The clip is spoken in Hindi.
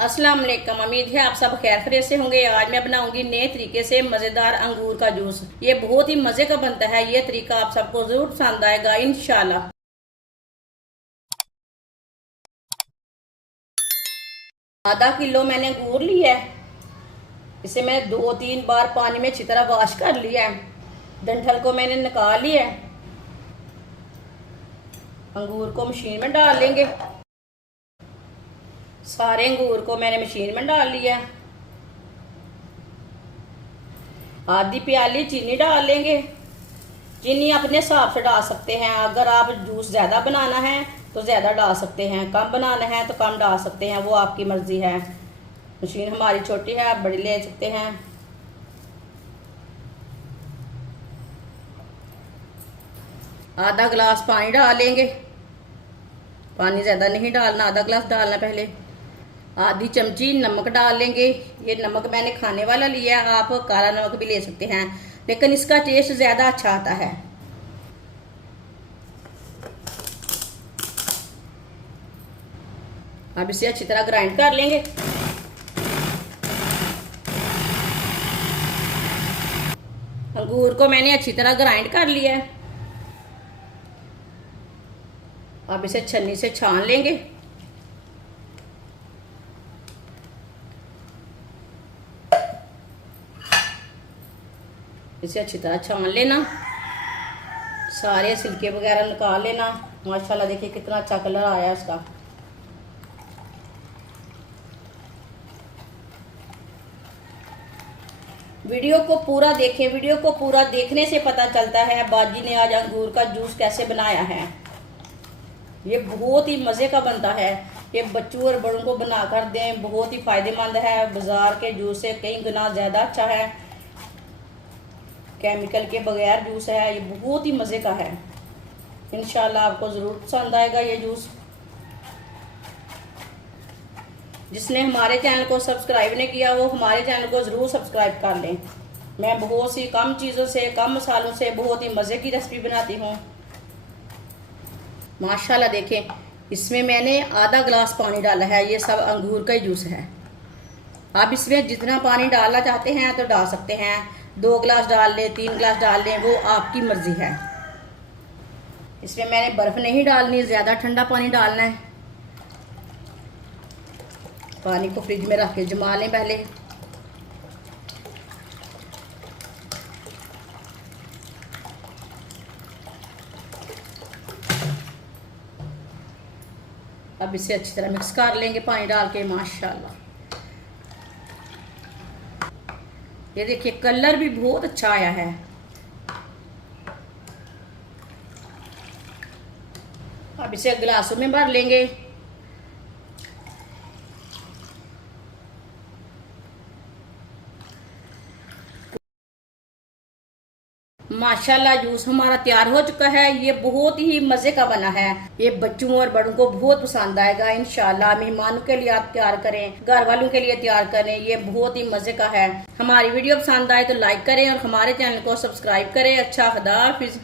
अस्सलाम वालेकुम। उम्मीद है आप सब खैर खैरियत से होंगे। आज मैं बनाऊंगी नए तरीके से मजेदार अंगूर का जूस। ये बहुत ही मजे का बनता है। ये तरीका आप सबको जरूर पसंद आएगा इंशाल्लाह। आधा किलो मैंने अंगूर लिया है। इसे मैंने 2-3 बार पानी में अच्छी तरह वॉश कर लिया है। डंठल को मैंने निकाल लिया है। अंगूर को मशीन में डाल लेंगे। सारे अंगूर को मैंने मशीन में डाल लिया है। आधी प्याली चीनी डाल लेंगे। चीनी अपने हिसाब से डाल सकते हैं। अगर आप जूस ज़्यादा बनाना है तो ज़्यादा डाल सकते हैं, कम बनाना है तो कम डाल सकते हैं, वो आपकी मर्ज़ी है। मशीन हमारी छोटी है, आप बड़ी ले सकते हैं। आधा गिलास पानी डाल लेंगे। पानी ज़्यादा नहीं डालना, आधा गिलास डालना पहले। आधी चमची नमक डाल लेंगे। ये नमक मैंने खाने वाला लिया है, आप काला नमक भी ले सकते हैं, लेकिन इसका टेस्ट ज़्यादा अच्छा आता है। अब इसे अच्छी तरह ग्राइंड कर लेंगे। अंगूर को मैंने अच्छी तरह ग्राइंड कर लिया है। अब इसे छन्नी से छान लेंगे। इसे अच्छी तरह छान लेना, सारे छिलके वगैरह निकाल लेना। माशाल्लाह देखिए कितना अच्छा कलर आया इसका। वीडियो को पूरा देखें। वीडियो को पूरा देखने से पता चलता है बाजी ने आज अंगूर का जूस कैसे बनाया है। ये बहुत ही मज़े का बनता है। ये बच्चों और बड़ों को बना कर दें, बहुत ही फायदेमंद है। बाजार के जूस से कई गुना ज़्यादा अच्छा है। केमिकल के बगैर जूस है। ये बहुत ही मज़े का है। इंशाल्लाह आपको ज़रूर पसंद आएगा ये जूस। जिसने हमारे चैनल को सब्सक्राइब नहीं किया वो हमारे चैनल को ज़रूर सब्सक्राइब कर लें। मैं बहुत सी कम चीज़ों से, कम मसालों से बहुत ही मज़े की रेसिपी बनाती हूँ। माशाल्लाह देखें, इसमें मैंने आधा गिलास पानी डाला है। ये सब अंगूर का ही जूस है। आप इसमें जितना पानी डालना चाहते हैं तो डाल सकते हैं। 2 गिलास डाल लें, 3 गिलास डाल लें, वो आपकी मर्जी है। इसमें मैंने बर्फ़ नहीं डालनी, ज़्यादा ठंडा पानी डालना है। पानी को फ्रिज में रख के जमा लें पहले। अब इसे अच्छी तरह मिक्स कर लेंगे पानी डाल के। माशाल्लाह ये देखिए कलर भी बहुत अच्छा आया है। अब इसे गिलासों में भर लेंगे। माशाल्लाह जूस हमारा तैयार हो चुका है। ये बहुत ही मज़े का बना है। ये बच्चों और बड़ों को बहुत पसंद आएगा इंशाल्लाह। मेहमानों के लिए आप तैयार करें, घर वालों के लिए तैयार करें। ये बहुत ही मज़े का है। हमारी वीडियो पसंद आए तो लाइक करें और हमारे चैनल को सब्सक्राइब करें। अच्छा, खुदा हाफिज़।